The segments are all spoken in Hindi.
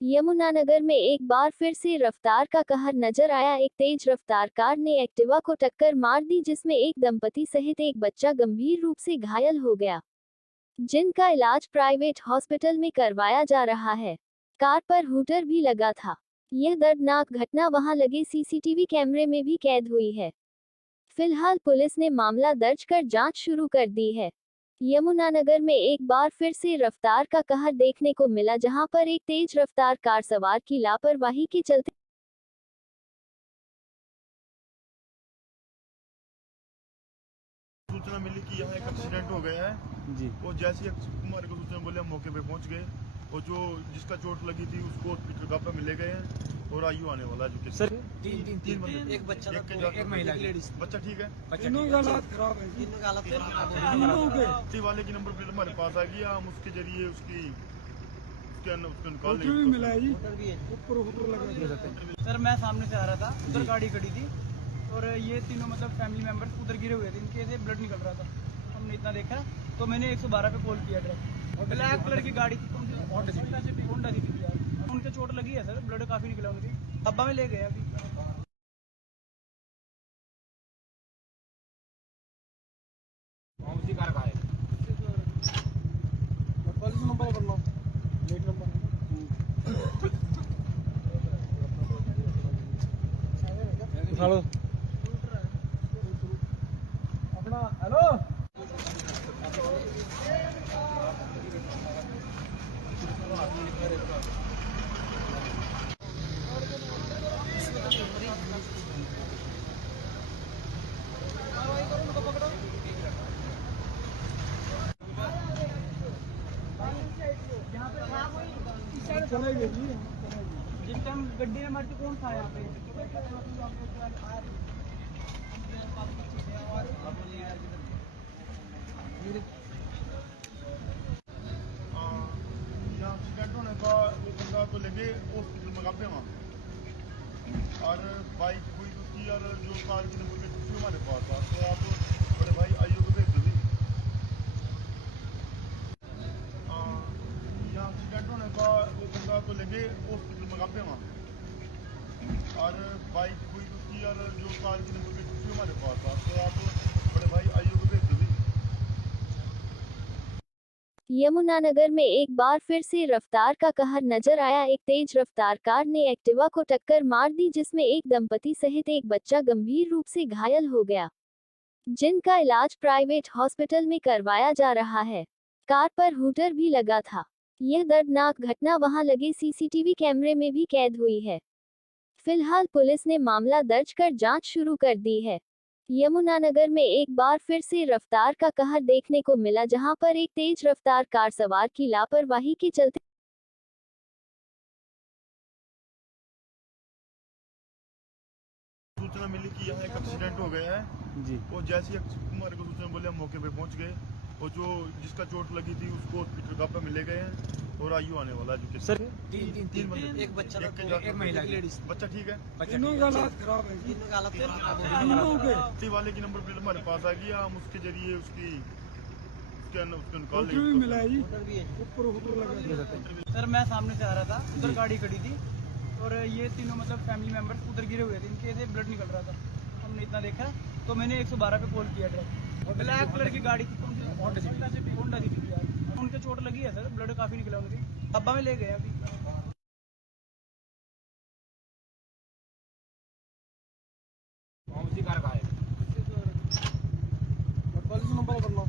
यमुनानगर में एक बार फिर से रफ्तार का कहर नजर आया। एक तेज रफ्तार कार ने एक्टिवा को टक्कर मार दी, जिसमें एक दंपति सहित एक बच्चा गंभीर रूप से घायल हो गया, जिनका इलाज प्राइवेट हॉस्पिटल में करवाया जा रहा है। कार पर हूटर भी लगा था। यह दर्दनाक घटना वहां लगे सीसीटीवी कैमरे में भी कैद हुई है। फिलहाल पुलिस ने मामला दर्ज कर जांच शुरू कर दी है। यमुनानगर में एक बार फिर से रफ्तार का कहर देखने को मिला, जहां पर एक तेज रफ्तार कार सवार की लापरवाही के चलते सूचना मिली कि यहाँ एक एक्सीडेंट हो गया है जी। और जैसे ही हमारे को सूचना बोले हम मौके पे पहुंच गए और जो जिसका चोट लगी थी उसको हॉस्पिटल का पे मिले गए हैं और आयु आने वाला है। जो सर तीन बंदे, एक बच्चा एक महिला, बच्चा ठीक है, तीनों का हालत खराब है, तीनों का हालत खराब है। वाले की नंबर प्लेट हमारे पास आ गई, हम उसके जरिए उसकी निकाल मिला है जी, ऊपर लगा। सर मैं सामने से आ रहा था, उधर गाड़ी खड़ी थी और ये तीनों मतलब फैमिली मेंबर्स उधर गिरे हुए थे, इनके से ब्लड निकल रहा था। हमने इतना देखा तो मैंने 112 पे कॉल किया डायरेक्ट। ब्लैक कलर की गाड़ी थी, होंडा थी यार। उनके चोट लगी है सर, ब्लड काफी निकला उनके, अब्बा में ले गए अभी। उसी कार का है नंबर करना लेट नंबर हेलो अपना हेलो जिस टाइम गड्डी में मारती कौन था यहाँ पे? यहाँ एक्सीडेंट होने का वो बंदा तो लगे हॉस्पिटल में काफे वहाँ, और बाइक हुई उसकी और जो कार की नंबर प्लेट थी हमारे पास था। तो आप बड़े भाई आइयो को भेज दो भी। यहाँ एक्सीडेंट होने का वो बंदा तो लगे हॉस्पिटल में काफे वहाँ, और बाइक हुई उसकी और जो कार की नंबर प्लेट थी हमारे पास था। तो आप बड़े भाई आइयो को भेज दो भी। यमुनानगर में एक बार फिर से रफ्तार का कहर नजर आया। एक तेज रफ्तार कार ने एक्टिवा को टक्कर मार दी, जिसमें एक दंपति सहित एक बच्चा गंभीर रूप से घायल हो गया, जिनका इलाज प्राइवेट हॉस्पिटल में करवाया जा रहा है। कार पर हूटर भी लगा था। यह दर्दनाक घटना वहां लगे सीसीटीवी कैमरे में भी कैद हुई है। फिलहाल पुलिस ने मामला दर्ज कर जांच शुरू कर दी है। यमुनानगर में एक बार फिर से रफ्तार का कहर देखने को मिला, जहां पर एक तेज रफ्तार कार सवार की लापरवाही के चलते सूचना मिली कि यहाँ एक एक्सीडेंट हो गया है जी। और जैसे ही हमारे को सूचना बोले हम मौके पे पहुंच गए और जो जिसका चोट लगी थी उसको हॉस्पिटल का पे मिले गए हैं और आयु आने वाला है। जो सर तीन बंदे, एक बच्चा एक महिला, बच्चा ठीक है, तीनों का हालत खराब है, तीनों का हालत खराब है। वाले की नंबर प्लेट हमारे पास आ गई, हम उसके जरिए उसकी निकाल मिला है जी, ऊपर लगा। सर मैं सामने से आ रहा था, उधर गाड़ी खड़ी थी और ये तीनों मतलब फैमिली मेंबर्स उधर गिरे हुए थे, इनके से ब्लड निकल रहा था। हमने इतना देखा तो मैंने 112 पे कॉल किया डायरेक्ट। ब्लैक कलर की गाड़ी थी, होंडा थी यार। उनके चोट लगी है सर, ब्लड काफी निकला उनके, अब्बा में ले गए अभी। उसी कार का है नंबर करना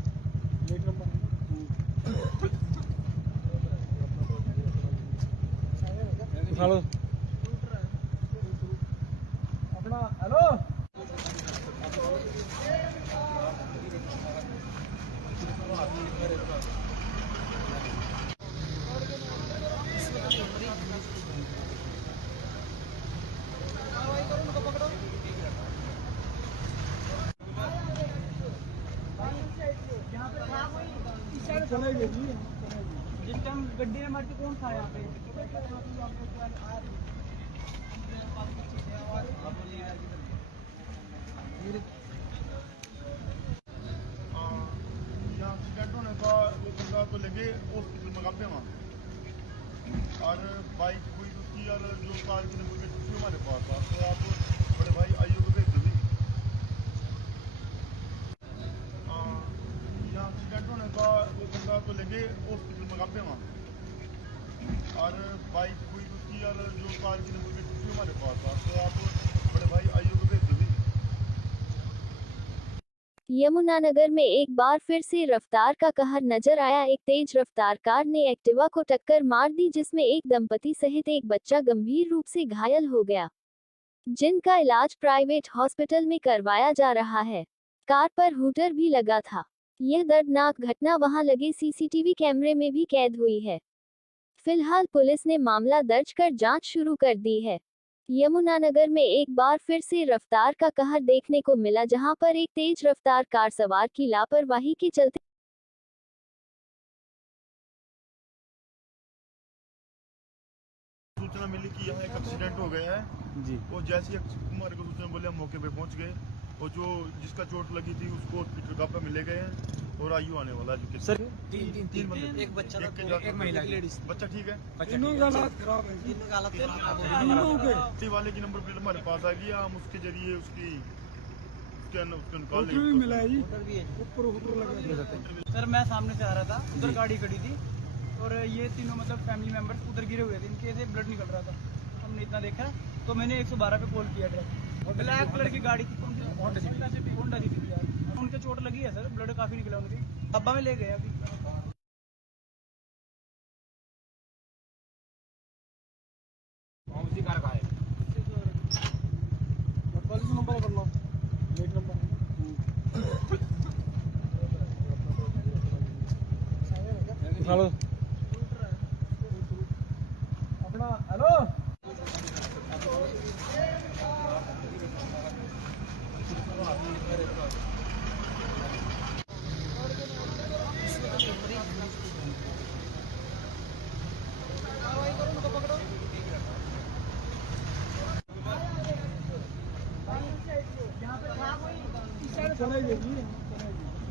लेट नंबर हेलो अपना हेलो जिस टाइम गड्डी में मारती कौन था यहाँ पे? यहाँ एक्सीडेंट होने का वो बंदा तो लगे हॉस्पिटल में काफे वहाँ, और बाइक हुई उसकी और जो कार की नंबर प्लेट थी हमारे पास था, तो आप बड़े भाई आईओ को भेज दो भी। यहाँ एक्सीडेंट होने का वो बंदा तो लेके हॉस्पिटल मंगाते वहाँ, और बाइक हुई उसकी और जो कार की नंबर प्लेट थी हमारे पास था, तो आप बड़े भाई आईओ को भेज दो भी। यमुनानगर में एक बार फिर से रफ्तार का कहर नजर आया। एक तेज रफ्तार कार ने एक्टिवा को टक्कर मार दी, जिसमें एक दंपति सहित एक बच्चा गंभीर रूप से घायल हो गया, जिनका इलाज प्राइवेट हॉस्पिटल में करवाया जा रहा है। कार पर हूटर भी लगा था। यह दर्दनाक घटना वहां लगे सीसीटीवी कैमरे में भी कैद हुई है। फिलहाल पुलिस ने मामला दर्ज कर जांच शुरू कर दी है। यमुनानगर में एक बार फिर से रफ्तार का कहर देखने को मिला, जहां पर एक तेज रफ्तार कार सवार की लापरवाही के चलते सूचना मिली कि यहाँ एक एक्सीडेंट हो गया है जी। वो जैसे ही हमारे को सूचना बोले हम मौके पे पहुंच गए, और जो जिसका चोट लगी थी उसको हॉस्पिटल गापा में ले गए हैं, और आईयू आने वाला है। सर तीन बंदे, एक बच्चा था, एक महिला, एक लेडीज। बच्चा ठीक है, तीनों का हालत खराब है, तीनों का हालत खराब है। वाले की नंबर प्लेट हमारे पास आ गई, हम उसके जरिए उसकी निकाल मिला है जी, ऊपर लगा। सर मैं सामने से आ रहा था, उधर गाड़ी खड़ी थी, और ये तीनों मतलब फैमिली मेंबर्स उधर गिरे हुए थे, इनके से ब्लड निकल रहा था। हमने इतना देखा तो मैंने 112 पे कॉल किया डायरेक्ट। ब्लैक कलर की गाड़ी थी, होंडा दी थी यार। उनके चोट लगी है सर, ब्लड काफी निकला उनके, डब्बा में ले गए अभी। उसी कार का है, नंबर कर लो, प्लेट नंबर। हेलो अपना हेलो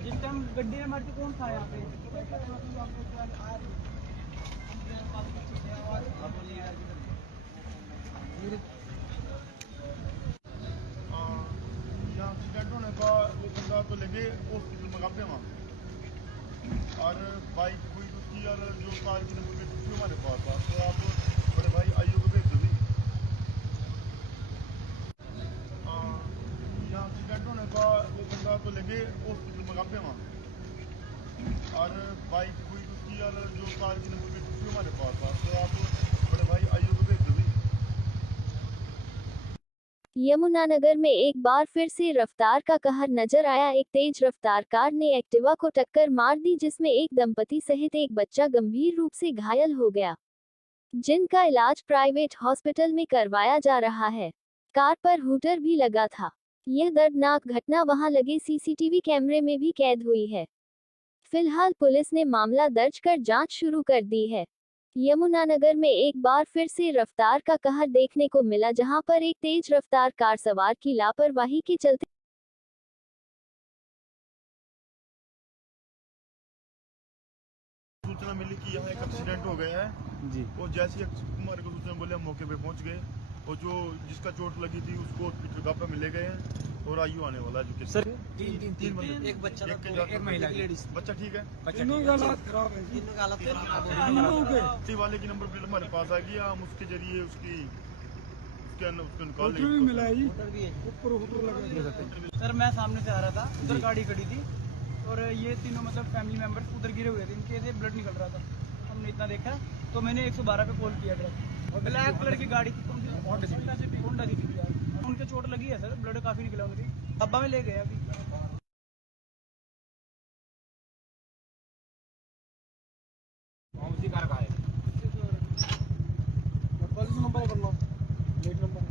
जिस टाइम गड्डी में मारती कौन था यहाँ पे? यहाँ एक्सीडेंट होने का वो बंदा तो लेके हॉस्पिटल मंगाते वहाँ, और बाइक हुई उसकी और जो कार की नंबर प्लेट थी हमारे पास था, तो आप बड़े भाई आईओ को भेज दो भी। यहाँ एक्सीडेंट होने का वो बंदा तो लेके हॉस्पिटल मंगाते वहाँ, और बाइक हुई उसकी और जो कार की नंबर प्लेट थी हमारे पास था, तो आप बड़े भाई आईओ को भेज दो भी। यमुनानगर में एक बार फिर से रफ्तार का कहर नजर आया। एक तेज रफ्तार कार ने एक्टिवा को टक्कर मार दी, जिसमें एक दंपति सहित एक बच्चा गंभीर रूप से घायल हो गया, जिनका इलाज प्राइवेट हॉस्पिटल में करवाया जा रहा है। कार पर हूटर भी लगा था। यह दर्दनाक घटना वहां लगे सीसीटीवी कैमरे में भी कैद हुई है। फिलहाल पुलिस ने मामला दर्ज कर जांच शुरू कर दी है। यमुनानगर में एक बार फिर से रफ्तार का कहर देखने को मिला, जहां पर एक तेज रफ्तार कार सवार की लापरवाही के चलते सूचना मिली कि यहाँ एक एक्सीडेंट हो गया है जी। वो जैसे ही हमारे को सूचना बोले हम मौके पे पहुंच गए, और जो जिसका चोट लगी थी उसको हॉस्पिटल गापा में ले गए हैं, और आईयू आने वाला है। सर तीन बंदे, एक बच्चा था, एक महिला, एक लेडीज। बच्चा ठीक है, तीनों का हालत खराब है, तीनों का हालत खराब है। वाले की नंबर प्लेट हमारे पास आ गई, हम उसके जरिए उसको निकाल मिला है जी, ऊपर लगा। सर मैं सामने से आ रहा था, उधर गाड़ी खड़ी थी, और ये तीनों मतलब फैमिली मेंबर्स उधर गिरे हुए थे, इनके से ब्लड निकल रहा था। हमने इतना देखा तो मैंने 112 पे कॉल किया डायरेक्ट। ब्लैक कलर की गाड़ी थी, होंडा दी थी यार। उनके चोट लगी है सर, ब्लड काफी निकला उनके, डब्बा में ले गए अभी। उसी कार का है, नंबर कर लो, प्लेट नंबर।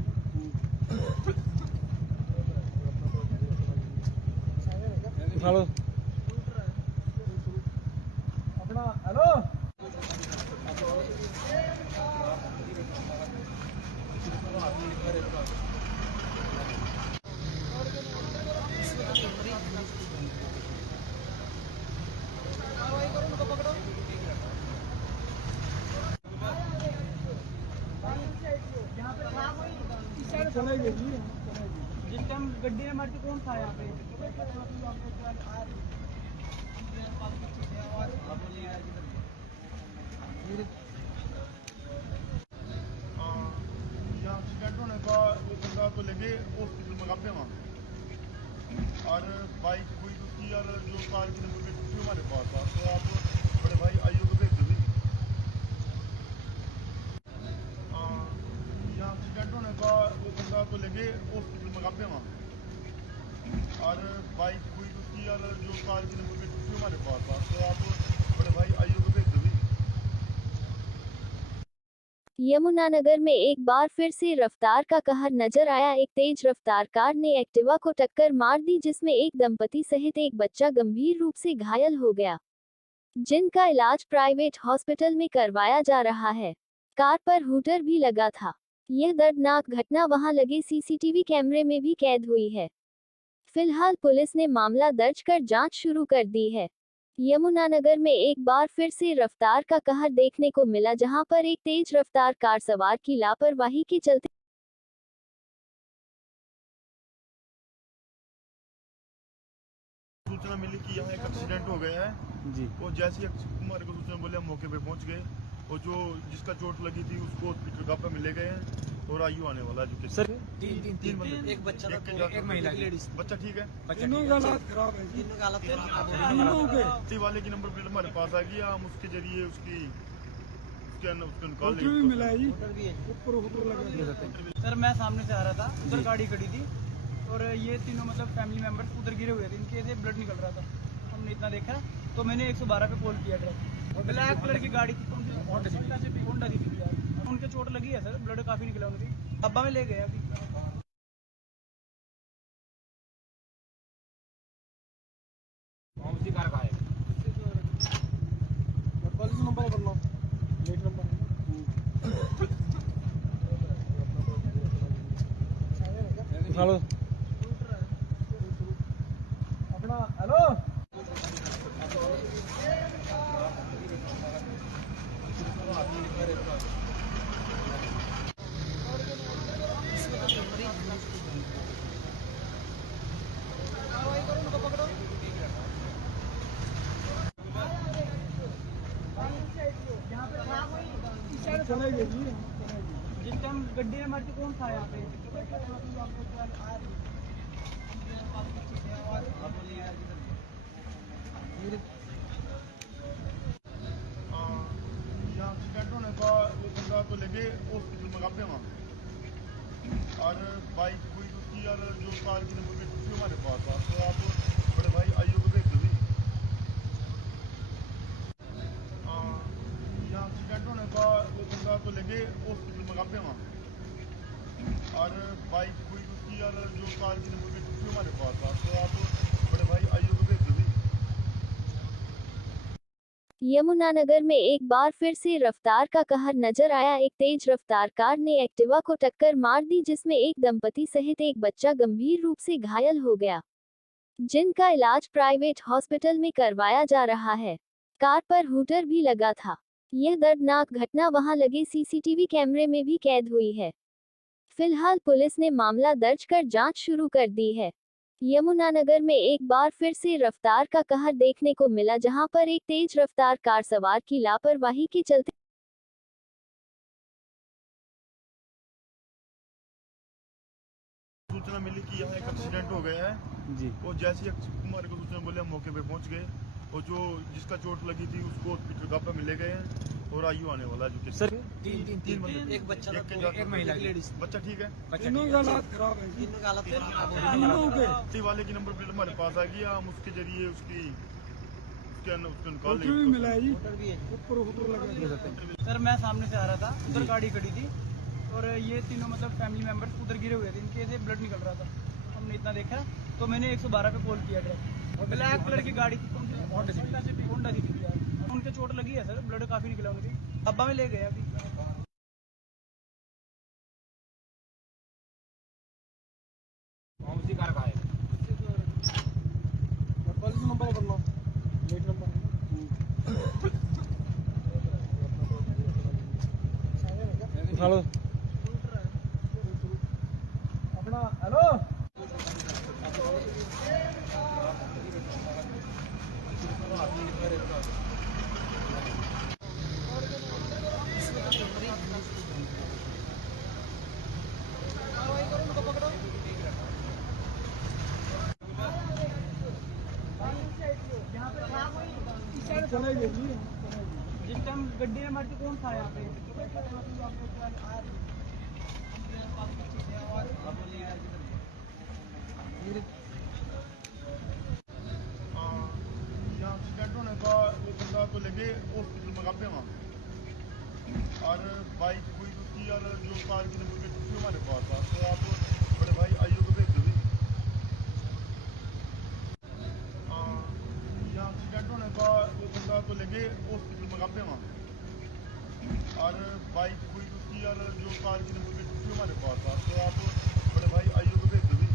हेलो अपना हेलो जिस टाइम गड्डी में मारती कौन था यहाँ पे? यहाँ एक्सीडेंट होने का वो बंदा तो लेके हॉस्पिटल मंगाते हैं वहाँ, और बाइक हुई उसकी, और जो कार की नंबर प्लेट थी हमारे पास था, तो आप बड़े भाई आईओ को भेज दो भी। यहाँ एक्सीडेंट होने का वो बंदा तो लेके हॉस्पिटल मंगाते हैं वहाँ, और बाइक हुई उसकी, और जो कार की नंबर प्लेट थी हमारे पास था, तो आप बड़े भाई आईओ को भेज दो भी। यमुनानगर में एक बार फिर से रफ्तार का कहर नजर आया। एक तेज रफ्तार कार ने एक्टिवा को टक्कर मार दी, जिसमें एक दंपति सहित एक बच्चा गंभीर रूप से घायल हो गया, जिनका इलाज प्राइवेट हॉस्पिटल में करवाया जा रहा है। कार पर हूटर भी लगा था। यह दर्दनाक घटना वहां लगे सीसीटीवी कैमरे में भी कैद हुई है। फिलहाल पुलिस ने मामला दर्ज कर जांच शुरू कर दी है। यमुनानगर में एक बार फिर से रफ्तार का कहर देखने को मिला, जहां पर एक तेज रफ्तार कार सवार की लापरवाही के चलते सूचना मिली कि यहाँ एक एक्सीडेंट हो गया है जी। वो जैसे ही हमारे को सूचना बोले, हम मौके पे पहुंच गए, और जो जिसका चोट लगी थी उसको हॉस्पिटल गापा में ले गए हैं, और आयु आने वाला है जो सर तीन बंदे, एक बच्चा था, एक महिला, लेडीज। बच्चा ठीक है, तीनों का हालत खराब है, तीनों का हालत खराब है। टी वाले की नंबर प्लेट हमारे पास आ गई, हम उसके जरिए उसको निकाल मिला है जी। सर मैं सामने से आ रहा था, उधर गाड़ी खड़ी थी, और ये तीनों मतलब फैमिली मेंबर्स उधर गिरे हुए थे, इनके से ब्लड निकल रहा था। हमने इतना देखा तो मैंने 112 पे कॉल किया ट्रक, ब्लैक कलर की गाड़ी थी, होंडा सी थी यार। उनके चोट लगी है सर, ब्लड काफी निकला उनकी, डब्बा में ले गए अभी। हेलो अपना हेलो जिस टाइम गड्डी में मारती कौन था यहाँ पे? यहाँ एक्सीडेंट होने का वो बंदा तो लेके हॉस्पिटल मंगाते हैं वहाँ, और बाइक हुई उसकी, और जो कार की नंबर प्लेट थी हमारे पास था, तो आप बड़े भाई आईओ को भेज दो भी। यहाँ एक्सीडेंट होने का वो बंदा तो लेके हॉस्पिटल मंगाते हैं वहाँ, और बाइक हुई उसकी, और जो कार की नंबर प्लेट थी हमारे पास था, तो आप बड़े भाई आईओ को भेज दो भी। यमुनानगर में एक बार फिर से रफ्तार का कहर नजर आया। एक तेज रफ्तार कार ने एक्टिवा को टक्कर मार दी, जिसमें एक दंपति सहित एक बच्चा गंभीर रूप से घायल हो गया, जिनका इलाज प्राइवेट हॉस्पिटल में करवाया जा रहा है। कार पर हूटर भी लगा था। यह दर्दनाक घटना वहां लगे सीसीटीवी कैमरे में भी कैद हुई है। फिलहाल पुलिस ने मामला दर्ज कर जांच शुरू कर दी है। यमुनानगर में एक बार फिर से रफ्तार का कहर देखने को मिला, जहां पर एक तेज रफ्तार कार सवार की लापरवाही के चलते सूचना मिली कि यहाँ एक एक्सीडेंट हो गया है जी। वो जैसे ही हमारे को सूचना बोले, हम मौके पे पहुंच गए, और जो जिसका चोट लगी थी उसको हॉस्पिटल गापा में ले गए हैं, और आयु आने वाला है जो सर तीन बंदे, एक बच्चा था, एक महिला, लेडीज। बच्चा ठीक है, तीनों का हालत खराब है, तीनों का हालत खराब है। टी वाले की नंबर प्लेट हमारे पास आ गई, हम उसके जरिए उसको निकाल मिला है जी। सर मैं सामने से आ रहा था, उधर गाड़ी खड़ी थी, और ये तीनों मतलब फैमिली मेंबर्स उधर गिरे हुए थे, इनके से ब्लड निकल रहा था। हमने इतना देखा तो मैंने 112 पे कॉल किया ट्रक, ब्लैक कलर की गाड़ी थी, होंडा सी थी यार। उनके चोट लगी है सर, ब्लड काफी निकला उनकी, डब्बा में ले गए अभी। हेलो गड्डी में मारती कौन था यहाँ पे? यहाँ एक्सीडेंट होने का वो बंदा तो लगे हॉस्पिटल मंगाते वहाँ और बाइक हुई उसकी और जो कार की नंबर प्लेट थी हमारे पास था, तो आप बड़े भाई आइयो को भेज दो भी। यहाँ एक्सीडेंट होने का वो बंदा तो लगे हॉस्पिटल मंगाते वहाँ और बाइक हुई उसकी और जो कार की नंबर प्लेट थी हमारे पास था, तो आप बड़े भाई आइयो को भेज दो भी।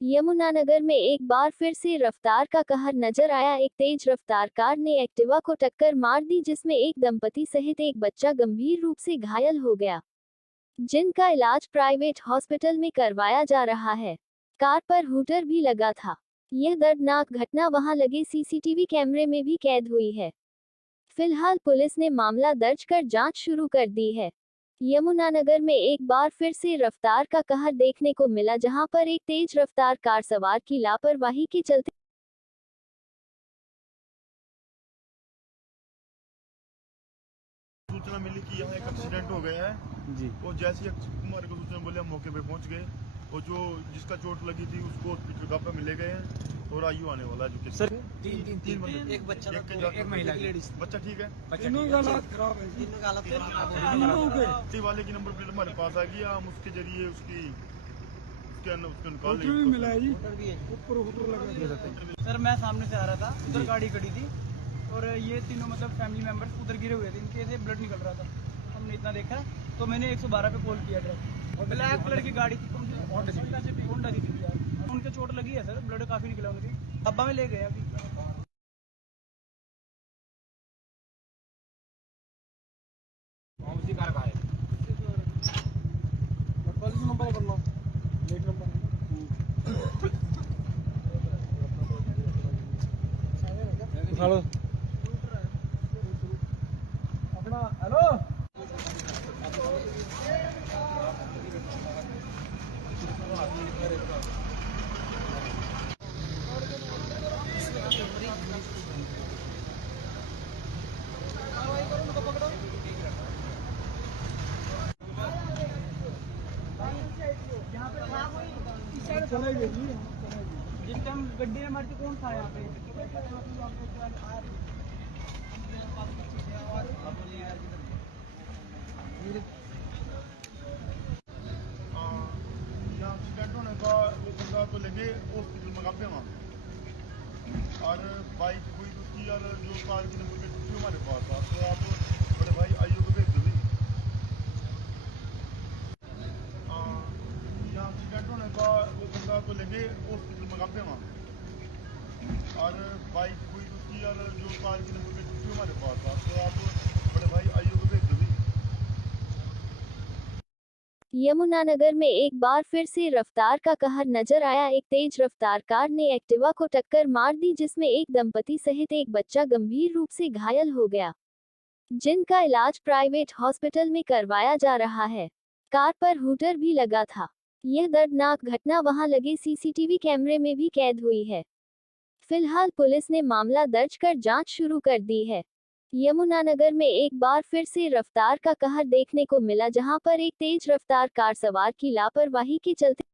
यमुनानगर में एक बार फिर से रफ्तार का कहर नजर आया। एक तेज रफ्तार कार ने एक्टिवा को टक्कर मार दी, जिसमें एक दंपति सहित एक बच्चा गंभीर रूप से घायल हो गया, जिनका इलाज प्राइवेट हॉस्पिटल में करवाया जा रहा है। कार पर हूटर भी लगा था। यह दर्दनाक घटना वहां लगे सीसीटीवी कैमरे में भी कैद हुई है। फिलहाल पुलिस ने मामला दर्ज कर जांच शुरू कर दी है। यमुनानगर में एक बार फिर से रफ्तार का कहर देखने को मिला, जहां पर एक तेज रफ्तार कार सवार की लापरवाही के चलते सूचना मिली कि यहाँ एक एक्सीडेंट हो गया है जी। वो जैसे ही हमारे को सूचना बोले हम मौके पे पहुंच गए और जो जिसका चोट लगी थी उसको हॉस्पिटल का मिले गए हैं और आयु आने वाला है। जो सर तीन बंदे, एक बच्चा था, एक महिला, एक लेडीज। बच्चा ठीक है, तीनों की हालत खराब है। तीनों की हालत खराब है। वाले की नंबर प्लेट हमारे पास आ गई, हम उसके जरिए उसको निकाल मिला है जी। सर मैं सामने से आ रहा था, उधर गाड़ी खड़ी थी और ये तीनों मतलब फैमिली मेंबर्स उधर गिरे हुए थे, इनके से ब्लड निकल रहा था। हमने इतना देखा तो मैंने 112 पे कॉल किया डायरेक्ट। ब्लैक कलर की गाड़ी थी, होंडा दी थी यार। उनके चोट लगी है सर, ब्लड काफी निकला उनके। अब्बा में ले गए अभी। उसी कार का है। नंबर कर लो, प्लेट नंबर। उठा लो अपना। हेलो जिस टाइम गड्डी में मारती कौन था यहाँ पे? यहाँ एक्सीडेंट होने का वो बंदा तो लगे हॉस्पिटल मंगाते वहाँ और बाइक हुई उसकी और जो कार की नंबर प्लेट थी हमारे पास था, तो आप बड़े भाई आइयो को भेज दो भी। यहाँ एक्सीडेंट होने का वो बंदा तो लगे हॉस्पिटल मंगाते वहाँ और बाइक हुई उसकी और जो कार की नंबर प्लेट थी हमारे पास था, तो आप बड़े भाई आइयो को भेज दो भी। यमुनानगर में एक बार फिर से रफ्तार का कहर नजर आया। एक तेज रफ्तार कार ने एक्टिवा को टक्कर मार दी, जिसमें एक दंपति सहित एक बच्चा गंभीर रूप से घायल हो गया, जिनका इलाज प्राइवेट हॉस्पिटल में करवाया जा रहा है। कार पर हूटर भी लगा था। यह दर्दनाक घटना वहां लगे सीसीटीवी कैमरे में भी कैद हुई है। फिलहाल पुलिस ने मामला दर्ज कर जांच शुरू कर दी है। यमुनानगर में एक बार फिर से रफ्तार का कहर देखने को मिला, जहां पर एक तेज रफ्तार कार सवार की लापरवाही के चलते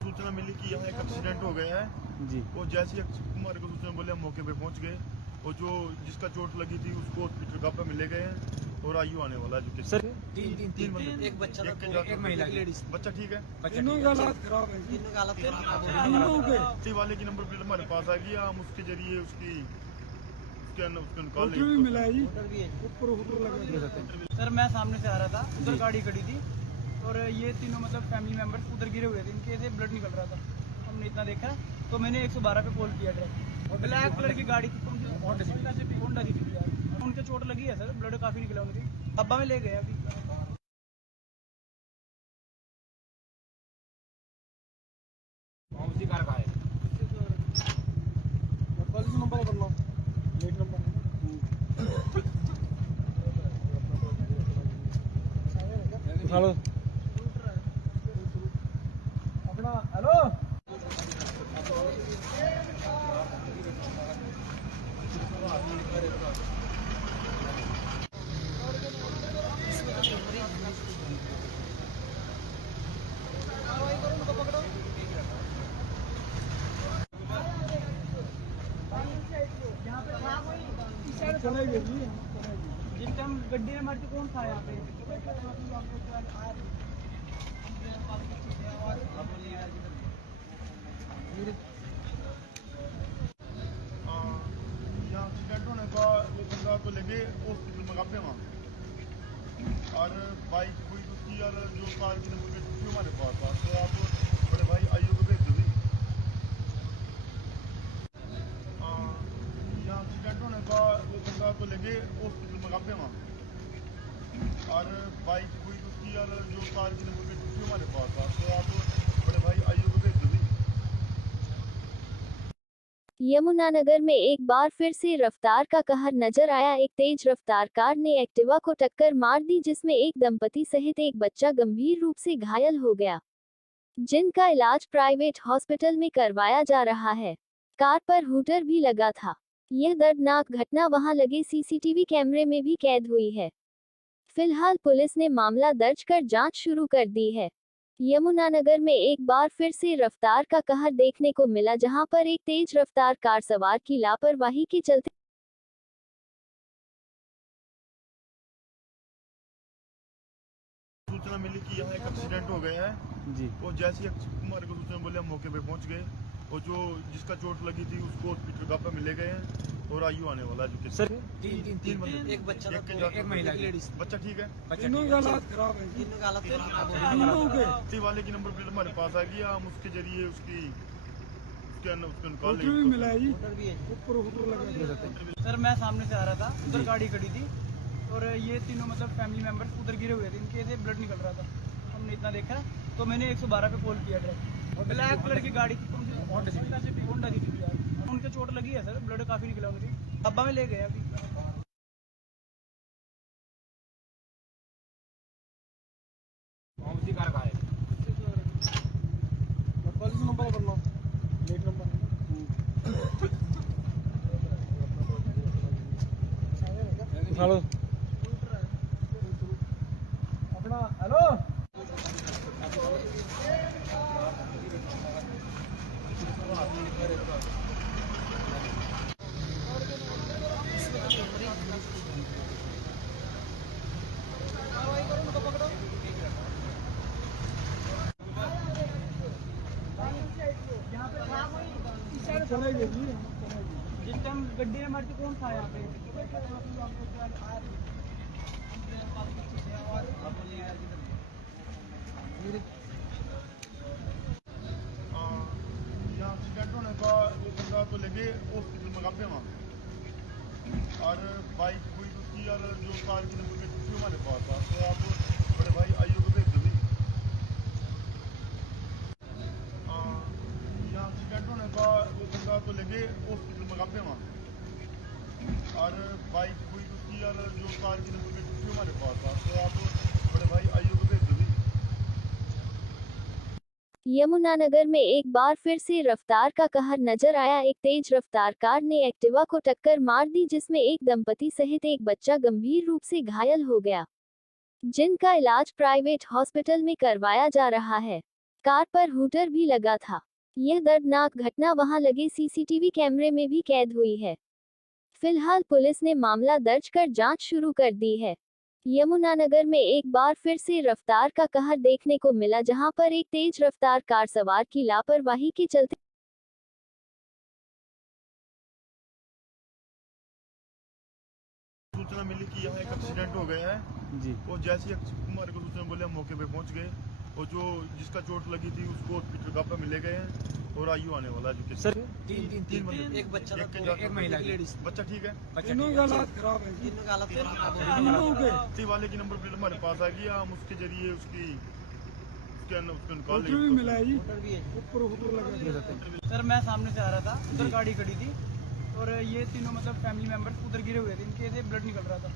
सूचना मिली कि यहाँ एक एक्सीडेंट हो गया है जी। वो जैसे ही हमारे को सूचना बोले हम मौके पे पहुंच गए और जो जिसका चोट लगी थी उसको हॉस्पिटल का मिले गए हैं और आयु आने वाला है। जो सर तीन बंदे, एक बच्चा था, एक महिला, एक लेडीज। बच्चा ठीक है, तीनों की हालत खराब है। तीनों की हालत खराब है। वाले की नंबर प्लेट हमारे पास आ गई, हम उसके जरिए उसको निकाल मिला है जी। ऊपर लगा। सर मैं सामने से आ रहा था, उधर गाड़ी खड़ी थी और ये तीनों मतलब फैमिली मेंबर्स उधर गिरे हुए थे, इनके से ब्लड निकल रहा था। हमने इतना देखा तो मैंने 112 पे कॉल किया डायरेक्ट। ब्लैक कलर की गाड़ी थी, होंडा दी थी यार। उनके चोट लगी है सर, ब्लड काफी निकला उनके। अब्बा में ले गए अभी। उसी कार का है। नंबर कर लो, प्लेट नंबर। उठा लो अपना। हेलो जिस टाइम गड्डी में मारती कौन था यहाँ पे? यहाँ एक्सीडेंट होने का वो बंदा तो लगे हॉस्पिटल मंगाते हैं वहाँ, और बाइक कोई उसकी और जो कार की नंबर प्लेट थी हमारे पास था, तो आप बड़े भाई आईओ को भेज दो भी। यहाँ एक्सीडेंट होने का वो बंदा तो लगे हॉस्पिटल मंगाते हैं वहाँ, और बाइक कोई उसकी और जो कार की नंबर प्लेट थी हमारे पास था, तो आप बड़े भाई आईओ को भेज दो भी। यमुनानगर में एक बार फिर से रफ्तार का कहर नजर आया। एक तेज रफ्तार कार ने एक्टिवा को टक्कर मार दी, जिसमें एक दंपति सहित एक बच्चा गंभीर रूप से घायल हो गया, जिनका इलाज प्राइवेट हॉस्पिटल में करवाया जा रहा है। कार पर हूटर भी लगा था। यह दर्दनाक घटना वहां लगे सीसीटीवी कैमरे में भी कैद हुई है। फिलहाल पुलिस ने मामला दर्ज कर जांच शुरू कर दी है। यमुनानगर में एक बार फिर से रफ्तार का कहर देखने को मिला, जहां पर एक तेज रफ्तार कार सवार की लापरवाही के चलते सूचना मिली कि यहाँ एक एक्सीडेंट हो गया है जी। वो जैसे ही हमारे को सूचना बोले हम मौके पे पहुंच गए, और जो जिसका चोट लगी थी उसको हॉस्पिटल गापा में ले गए हैं, और आयु आने वाला है जो सर तीन बंदे, एक बच्चा एक महिला लेडीज, बच्चा ठीक है, तीनों की हालत खराब है। इसी वाले की नंबर प्लेट हमारे पास आ गई, हम उसके जरिए उसको निकाल लेंगे। सर मैं सामने से आ रहा था, उधर गाड़ी खड़ी थी, और ये तीनों मतलब फैमिली मेंबर्स उधर गिरे हुए थे, इनके से ब्लड निकल रहा था। हमने इतना देखा तो मैंने 112 पे कॉल किया डायरेक्ट। ब्लैक कलर की गाड़ी थी, होंडा सिटी यार, उनके चोट लगी है सर, ब्लड काफी निकला उनकी, अब्बा में ले गए अभी। हेलो अपना हेलो जिस टाइम गड्डी में मारती कौन था यहाँ पे? यहाँ एक्सीडेंट होने का वो बंदा तो लगे हॉस्पिटल मंगाते हैं वहाँ, और बाइक कोई उसकी और जो कार की नंबर प्लेट थी हमारे पास था, तो आप बड़े भाई आईओ को भेज दो भी। यहाँ एक्सीडेंट होने का वो बंदा तो लगे हॉस्पिटल मंगाते हैं वहाँ, और बाइक कोई उसकी और जो कार की नंबर प्लेट थी हमारे पास था, तो आप बड़े भाई आईओ को भेज दो भी। यमुनानगर में एक बार फिर से रफ्तार का कहर नजर आया। एक तेज रफ्तार कार ने एक्टिवा को टक्कर मार दी, जिसमें एक दंपति सहित एक बच्चा गंभीर रूप से घायल हो गया, जिनका इलाज प्राइवेट हॉस्पिटल में करवाया जा रहा है। कार पर हूटर भी लगा था। यह दर्दनाक घटना वहां लगे सीसीटीवी कैमरे में भी कैद हुई है। फिलहाल पुलिस ने मामला दर्ज कर जांच शुरू कर दी है। यमुनानगर में एक बार फिर से रफ्तार का कहर देखने को मिला, जहां पर एक तेज रफ्तार कार सवार की लापरवाही के चलते सूचना मिली कि यहाँ एक एक्सीडेंट हो गया है जी। वो जैसे ही हमारे को सूचना बोले हम मौके पे पहुंच गए, और जो जिसका चोट लगी थी उसको हॉस्पिटल गापा में ले गए हैं, और आयु आने वाला है जो सर तीन बंदे, एक बच्चा एक महिला लेडीज, बच्चा ठीक है, तीनों की हालत खराब है। इसी वाले की नंबर प्लेट हमारे पास आ गई, हम उसके जरिए उसको निकाल लेंगे। सर मैं सामने से आ रहा था, उधर गाड़ी खड़ी थी, और ये तीनों मतलब फैमिली मेंबर्स उधर गिरे हुए थे, इनके से ब्लड निकल रहा था।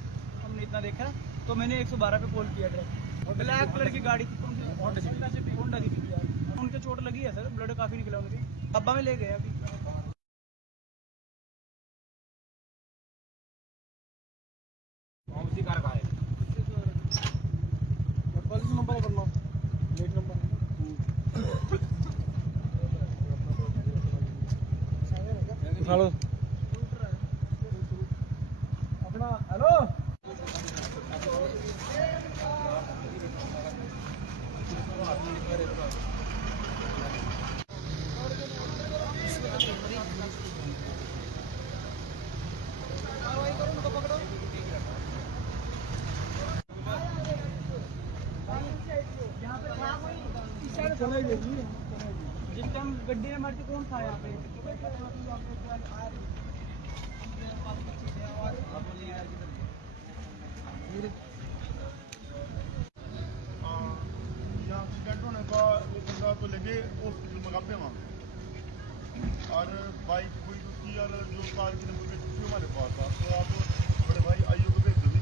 हमने इतना देखा तो मैंने 112 पे कॉल किया डायरेक्ट। ब्लैक कलर की गाड़ी थी, होंडा सिटी यार, उनके चोट लगी है सर, ब्लड काफी निकला उनकी, अब्बा में ले गए अभी। हेलो जिस टाइम गड्डी में मारती कौन था यहाँ पे? यहाँ एक्सीडेंट होने का वो बंदा तो लगे हॉस्पिटल मंगाते वहाँ, और बाइक हुई उसकी, और जो कार की नंबर प्लेट थी हमारे पास था। तो आप बड़े भाई आइयो को भेज दो भी।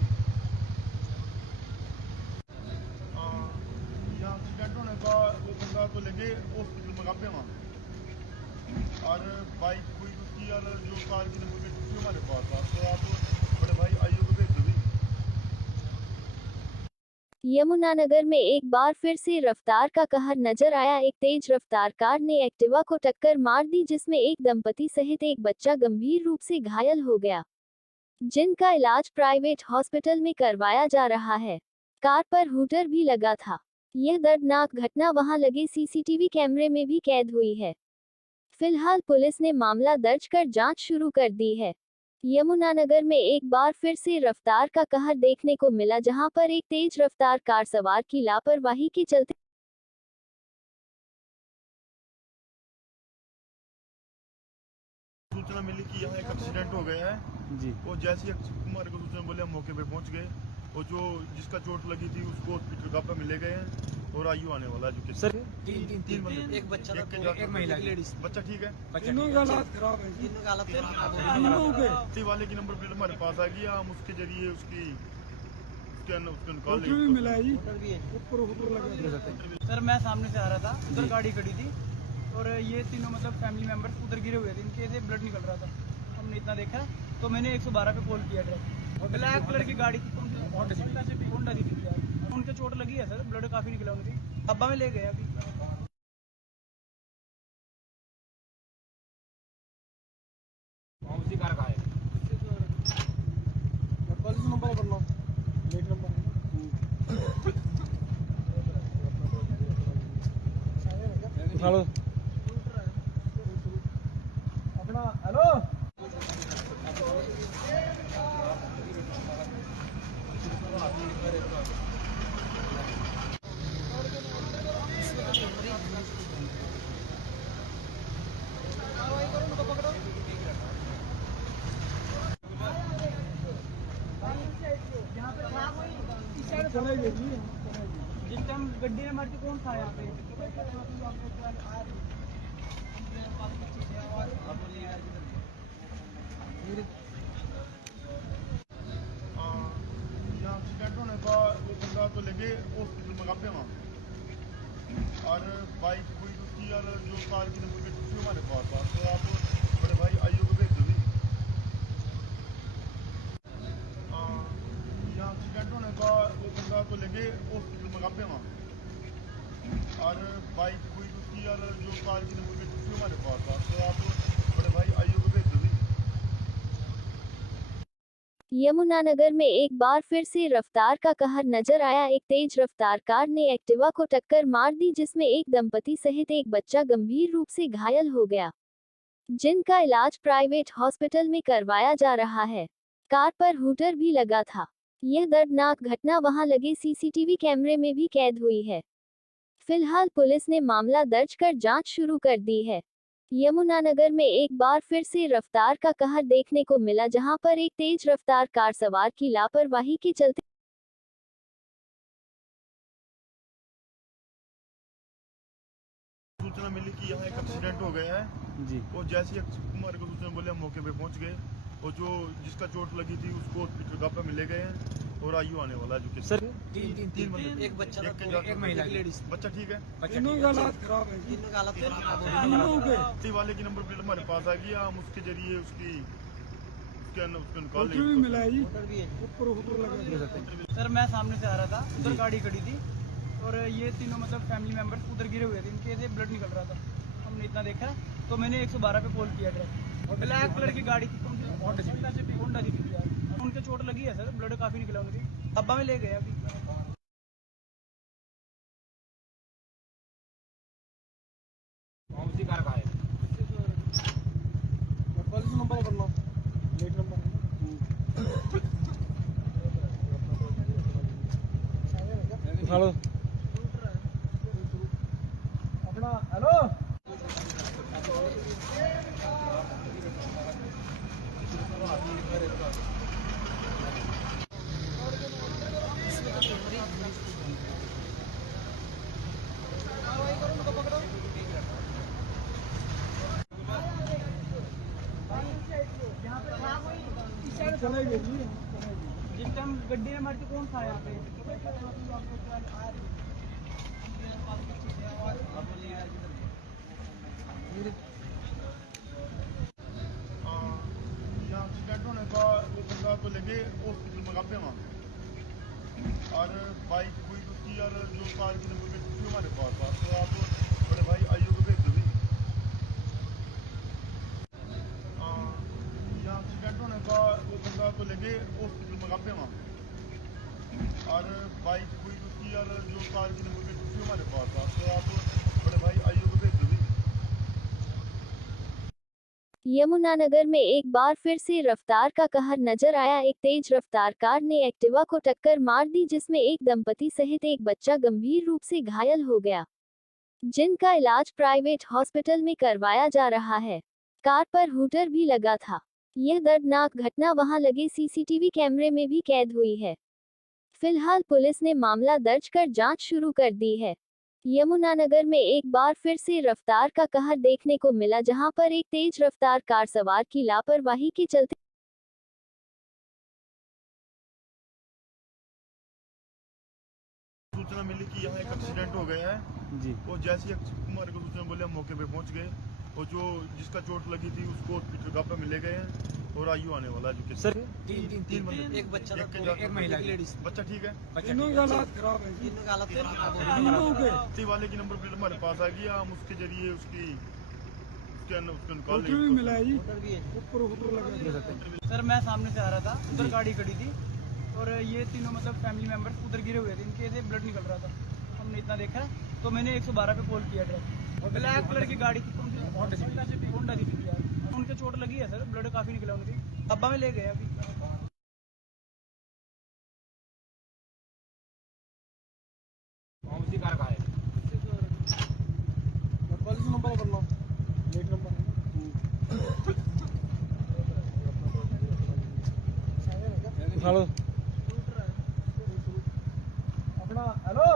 यहाँ एक्सीडेंट होने का वो बंदा तो लगे हॉस्पिटल मंगाते वहाँ, और बाइक हुई उसकी, और जो कार की नंबर प्लेट थी हमारे पास था। तो आप बड़े भाई आइयो को भेज दो भी। यमुनानगर में एक बार फिर से रफ्तार का कहर नजर आया। एक तेज रफ्तार कार ने एक्टिवा को टक्कर मार दी, जिसमें एक दंपति सहित एक बच्चा गंभीर रूप से घायल हो गया, जिनका इलाज प्राइवेट हॉस्पिटल में करवाया जा रहा है। कार पर हूटर भी लगा था। यह दर्दनाक घटना वहां लगे सीसीटीवी कैमरे में भी कैद हुई है। फिलहाल पुलिस ने मामला दर्ज कर जांच शुरू कर दी है। यमुनानगर में एक बार फिर से रफ्तार का कहर देखने को मिला, जहां पर एक तेज रफ्तार कार सवार की लापरवाही के चलते सूचना मिली कि यहाँ एक एक्सीडेंट हो गया है जी। वो जैसे ही हमारे को सूचना बोले, हम मौके पे पहुंच गए, और जो जिसका चोट लगी थी उसको हॉस्पिटल गापा में ले गए हैं, और आयु आने वाला है। जो सर तीन बंदे, एक बच्चा था, एक महिला, एक लेडीज। बच्चा ठीक है, तीनों की हालत खराब है, तीनों की हालत खराब है। वाले की नंबर प्लेट हमारे पास आ गई, हम उसके जरिए उसको निकाल लेंगे। सर मैं सामने से आ रहा था, उधर गाड़ी खड़ी थी, और ये तीनों मतलब फैमिली मेंबर्स उधर गिरे हुए थे, इनके से ब्लड निकल रहा था। हमने इतना देखा तो मैंने 112 पे कॉल किया डायरेक्ट। ब्लैक कलर की गाड़ी थी, होंडा दी थी यार। उनके चोट लगी है सर, ब्लड काफी निकला उनकी, अब्बा में ले गए अभी। उसी कार का है, नंबर करना, लेट नंबर उठा लो अपना। हेलो जिस टाइम गड्डी में मारती कौन था यहाँ पे? यहाँ एक्सीडेंट होने का वो बंदा तो लगे हॉस्पिटल मंगाते वहाँ, और बाइक हुई उसकी, और जो कार की नंबर प्लेट थी हमारे पास था। तो आप बड़े भाई आइयो को भेज दो भी। यहाँ एक्सीडेंट होने का वो बंदा तो लगे हॉस्पिटल मंगाते वहाँ, और बाइक हुई उसकी, और जो कार की नंबर प्लेट थी हमारे पास था। तो आप बड़े भाई आइयो को भेज दो भी। यमुनानगर में एक बार फिर से रफ्तार का कहर नजर आया। एक तेज रफ्तार कार ने एक्टिवा को टक्कर मार दी, जिसमें एक दंपति सहित एक बच्चा गंभीर रूप से घायल हो गया, जिनका इलाज प्राइवेट हॉस्पिटल में करवाया जा रहा है। कार पर हूटर भी लगा था। यह दर्दनाक घटना वहां लगे सीसीटीवी कैमरे में भी कैद हुई है। फिलहाल पुलिस ने मामला दर्ज कर जांच शुरू कर दी है। यमुनानगर में एक बार फिर से रफ्तार का कहर देखने को मिला, जहां पर एक तेज रफ्तार कार सवार की लापरवाही के चलते सूचना मिली कि यहाँ एक एक्सीडेंट हो गया है जी। वो जैसे ही हमारे को सूचना बोले, हम मौके पे पहुंच गए, और जो जिसका चोट लगी थी उसको हॉस्पिटल गापा में ले गए हैं, और आयु आने वाला है। जो सर तीन बंदे, एक बच्चा था, एक महिला, एक लेडीज। बच्चा ठीक है, तीनों की हालत खराब है, तीनों की हालत खराब है। वाले की नंबर प्लेट हमारे पास आ गई, हम उसके जरिए उसको निकाल लेंगे। सर मैं सामने से आ रहा था, उधर गाड़ी खड़ी थी, और ये तीनों मतलब फैमिली मेंबर्स उधर गिरे हुए थे, इनके से ब्लड निकल रहा था। हमने इतना देखा तो मैंने 112 पे कॉल किया डायरेक्ट। ब्लैक कलर की गाड़ी थी, होंडा दी थी यार। उनके चोट लगी है सर, ब्लड काफी निकला उनकी, अब्बा में ले गए अभी। उसी कार का है, नंबर करना, लेट नंबर उठा लो जिस टाइम गड्डी में मारती कौन था यहाँ पे? यहाँ एक्सीडेंट होने का वो बंदा तो लेके हॉस्पिटल मंगाते हैं वहाँ, और बाइक हुई उसकी, और जो कार की नंबर प्लेट थी हमारे पास था, तो आप बड़े भाई आईओ को भेज दो भी। यहाँ एक्सीडेंट होने का वो बंदा तो लेके हॉस्पिटल मंगाते हैं वहाँ, और बाइक हुई उसकी, और जो कार की नंबर प्लेट थी हमारे पास था, तो आप बड़े भाई आईओ को भेज दो भी। यमुनानगर में एक बार फिर से रफ्तार का कहर नजर आया। एक तेज रफ्तार कार ने एक्टिवा को टक्कर मार दी, जिसमें एक दंपति सहित एक बच्चा गंभीर रूप से घायल हो गया, जिनका इलाज प्राइवेट हॉस्पिटल में करवाया जा रहा है। कार पर हूटर भी लगा था। यह दर्दनाक घटना वहां लगे सीसीटीवी कैमरे में भी कैद हुई है। फिलहाल पुलिस ने मामला दर्ज कर जांच शुरू कर दी है। यमुनानगर में एक बार फिर से रफ्तार का कहर देखने को मिला, जहां पर एक तेज रफ्तार कार सवार की लापरवाही के चलते सूचना मिली कि यहाँ एक एक्सीडेंट हो गया है जी। वो जैसे ही हमारे को सूचना बोले हम मौके पे पहुंच गए, और जो जिसका चोट लगी थी उसको हॉस्पिटल गापा में ले गए हैं, और आयु आने वाला है जो सर तीन बंदे, एक बच्चा था, एक महिला, एक लेडीज। बच्चा ठीक है, तीनों का हालत खराब है। इसी वाले की नंबर प्लेट हमारे पास आ गई, हम उसके जरिए उसकी निकाल मिला है जी, ऊपर लगा। सर मैं सामने से आ रहा था, उधर गाड़ी खड़ी थी, और ये तीनों मतलब फैमिली मेंबर्स उधर गिरे हुए थे, इनके से ब्लड निकल रहा था। हमने इतना देखा तो मैंने 112 पे कॉल किया डायरेक्ट। ब्लैक कलर की गाड़ी थी, होंडा थी यार। उनके चोट लगी है सर, ब्लड काफी निकला उनके, डब्बा में ले गए अभी। उसी कार का है नंबर कर लो, लेट नंबर उठा लो अपना। हेलो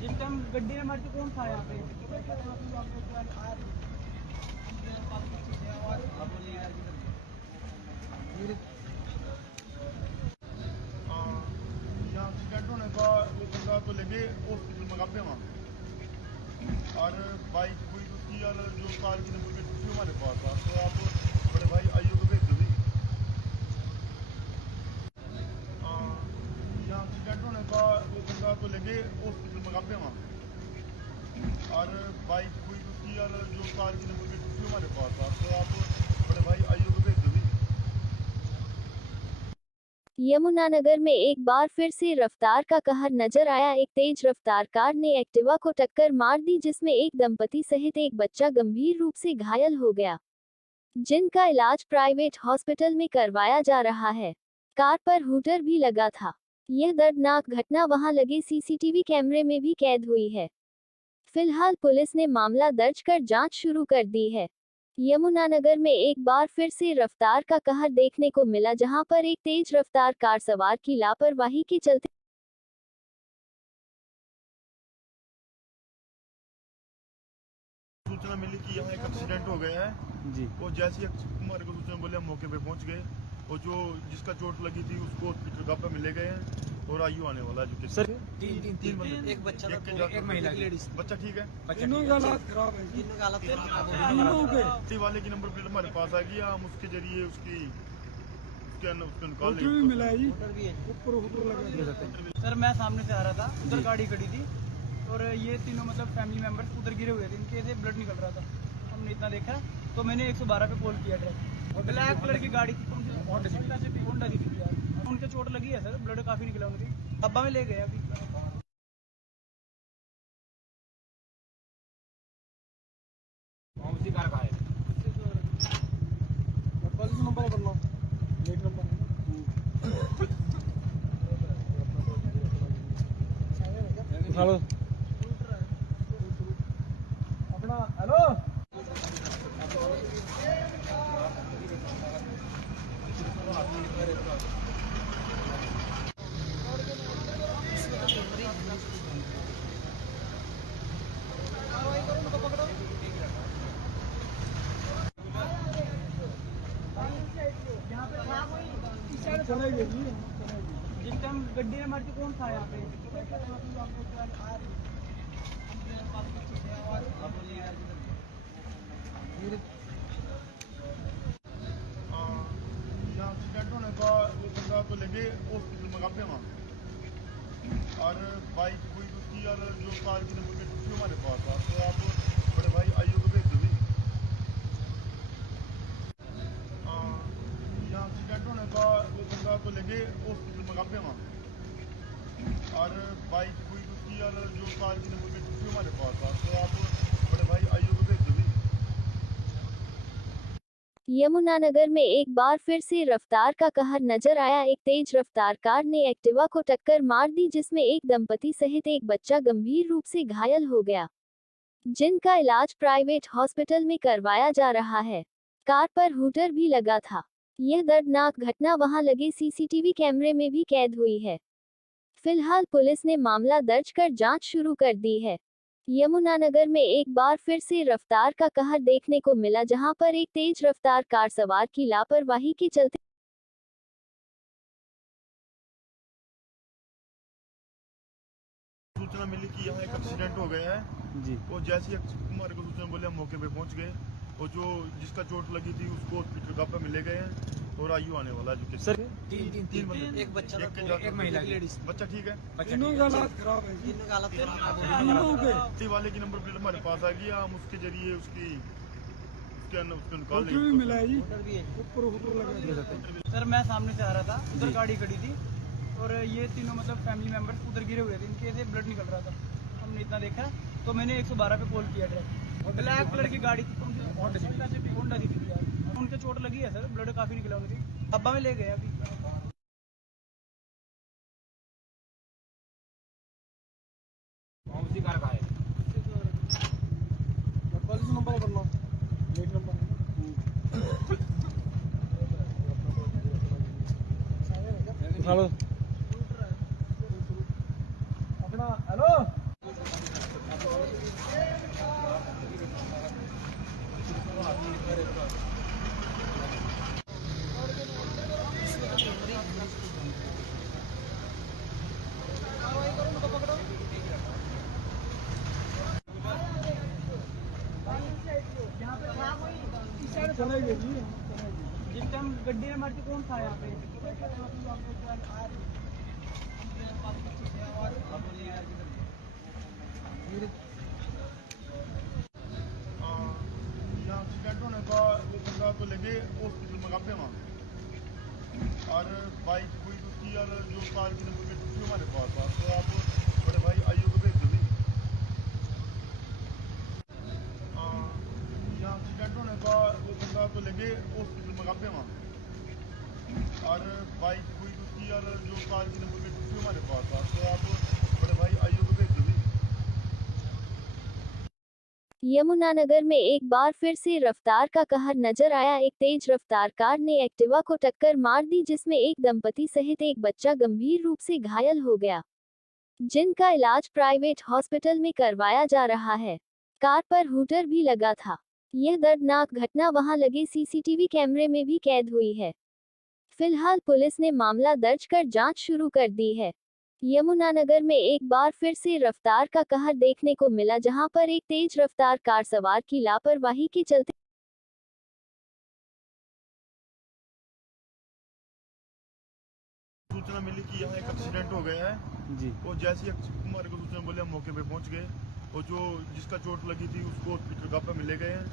जिस टाइम गड्डी में मारती कौन था यहाँ पे? यहाँ एक्सीडेंट होने का वो बंदा तो लेके हॉस्पिटल मंगाते हैं वहाँ, और बाइक हुई उसकी, और जो कार की नंबर प्लेट थी हमारे पास था, तो आप बड़े भाई आईओ को भेज दो भी। यहाँ एक्सीडेंट होने का वो बंदा तो लेके हॉस्पिटल मंगाते हैं वहाँ, और बाइक हुई उसकी, और जो कार की नंबर प्लेट थी हमारे पास था, तो आप बड़े भाई आईओ को भेज दो भी। यमुनानगर में एक बार फिर से रफ्तार का कहर नजर आया। एक तेज रफ्तार कार ने एक्टिवा को टक्कर मार दी, जिसमें एक दंपति सहित एक बच्चा गंभीर रूप से घायल हो गया, जिनका इलाज प्राइवेट हॉस्पिटल में करवाया जा रहा है। कार पर हूटर भी लगा था। यह दर्दनाक घटना वहां लगे सीसीटीवी कैमरे में भी कैद हुई है। फिलहाल पुलिस ने मामला दर्ज कर जांच शुरू कर दी है। यमुनानगर में एक बार फिर से रफ्तार का कहर देखने को मिला, जहां पर एक तेज रफ्तार कार सवार की लापरवाही के चलते सूचना मिली कि यहाँ एक एक्सीडेंट हो गया है जी। वो जैसे ही हमारे को सूचना बोले हम मौके पे पहुंच गए, और जो जिसका चोट लगी थी उसको हॉस्पिटल गापा में ले गए हैं, और आयु आने वाला है जो सर तीन बंदे, एक बच्चा था, एक महिला, एक लेडीज। बच्चा ठीक है, तीनों का हालत खराब है। इसी वाले की नंबर प्लेट हमारे पास आ गई, हम उसके जरिए उसकी निकाल मिला है जी, ऊपर लगा। सर मैं सामने से आ रहा था, उधर गाड़ी खड़ी थी, और ये तीनों मतलब फैमिली मेंबर्स उधर गिरे हुए थे, इनके से ब्लड निकल रहा था। हमने इतना देखा तो मैंने 112 पे कॉल किया डायरेक्ट। ब्लैक कलर की गाड़ी थी, होंडा थी यार। उनके चोट लगी है सर, ब्लड काफी निकला उनके, डब्बा में ले गए अभी। उसी कार का है नंबर कर लो, लेट नंबर उठा लो गड्डी ने मारी थी, कौन था यहाँ पे? यहाँ एक्सीडेंट होने का वो बंदा तो लेके हॉस्पिटल मंगाते वहाँ, और बाइक हुई उसकी, और जो कार की नंबर प्लेट थी हमारे पास था। तो आप बड़े भाई आइयो को भेज दो भी। यहाँ एक्सीडेंट होने का वो बंदा तो लेके हॉस्पिटल मंगाते वहाँ, और बाइक हुई उसकी, और जो कार की नंबर प्लेट थी हमारे पास था। तो आप बड़े भाई आइयो को भेज दो भी। यमुनानगर में एक बार फिर से रफ्तार का कहर नजर आया। एक तेज रफ्तार कार ने एक्टिवा को टक्कर मार दी, जिसमें एक दंपति सहित एक बच्चा गंभीर रूप से घायल हो गया, जिनका इलाज प्राइवेट हॉस्पिटल में करवाया जा रहा है। कार पर हूटर भी लगा था। यह दर्दनाक घटना वहां लगे सीसीटीवी कैमरे में भी कैद हुई है। फिलहाल पुलिस ने मामला दर्ज कर जांच शुरू कर दी है। यमुनानगर में एक बार फिर से रफ्तार का कहर देखने को मिला, जहां पर एक तेज रफ्तार कार सवार की लापरवाही के चलते सूचना मिली कि यहाँ एक एक्सीडेंट हो गया है जी। और जैसे ही हमारे को सूचना बोले हम मौके पे पहुंच गए, और जो जिसका चोट लगी थी उसको हॉस्पिटल का पे ले गए हैं, और आयु आने वाला है। जो सर तीन बंदे, एक बच्चा था, एक महिला, लेडीज। बच्चा ठीक है, तीनों का हालत खराब है, तीनों का हालत खराब है। वाले की नंबर प्लेट हमारे पास आ गई, हम उसके जरिए उसको निकाल लेंगे। सर मैं सामने से आ रहा था, उधर गाड़ी खड़ी थी, और ये तीनों मतलब फैमिली मेंबर्स उधर गिरे हुए थे, इनके से ब्लड निकल रहा था। हमने इतना देखा तो मैंने 112 पे कॉल किया डायरेक्ट। ब्लैक कलर की गाड़ी थी, होंडा थी यार। उनके चोट लगी है सर, ब्लड काफी निकला उनकी, अब्बा में ले गए अभी। नंबर करना, प्लेट नंबर अपना। हेलो जिस टाइम गड्डी ने मारी थी, कौन था यहाँ पे? यहाँ एक्सीडेंट होने का वो बंदा तो लेके हॉस्पिटल मंगाते वहाँ, और बाइक हुई उसकी, और जो कार की नंबर प्लेट थी हमारे पास था। तो आप बड़े भाई आइयो को भेज दो भी। यहाँ एक्सीडेंट होने का वो बंदा तो लेके हॉस्पिटल मंगाते वहाँ, और बाइक हुई उसकी, और जो कार की नंबर प्लेट थी हमारे पास था। तो आप बड़े भाई आइयो को भेज दो भी। यमुनानगर में एक बार फिर से रफ्तार का कहर नजर आया। एक तेज रफ्तार कार ने एक्टिवा को टक्कर मार दी, जिसमें एक दंपति सहित एक बच्चा गंभीर रूप से घायल हो गया, जिनका इलाज प्राइवेट हॉस्पिटल में करवाया जा रहा है। कार पर हूटर भी लगा था। यह दर्दनाक घटना वहां लगे सीसीटीवी कैमरे में भी कैद हुई है। फिलहाल पुलिस ने मामला दर्ज कर जांच शुरू कर दी है। यमुनानगर में एक बार फिर से रफ्तार का कहर देखने को मिला, जहां पर एक तेज रफ्तार कार सवार की लापरवाही के चलते सूचना मिली कि यहाँ एक एक्सीडेंट हो गया है जी। और जैसे ही हमारे को सूचना बोले हम मौके पे पहुंच गए, और जो जिसका चोट लगी थी उसको हॉस्पिटल का पे ले गए हैं,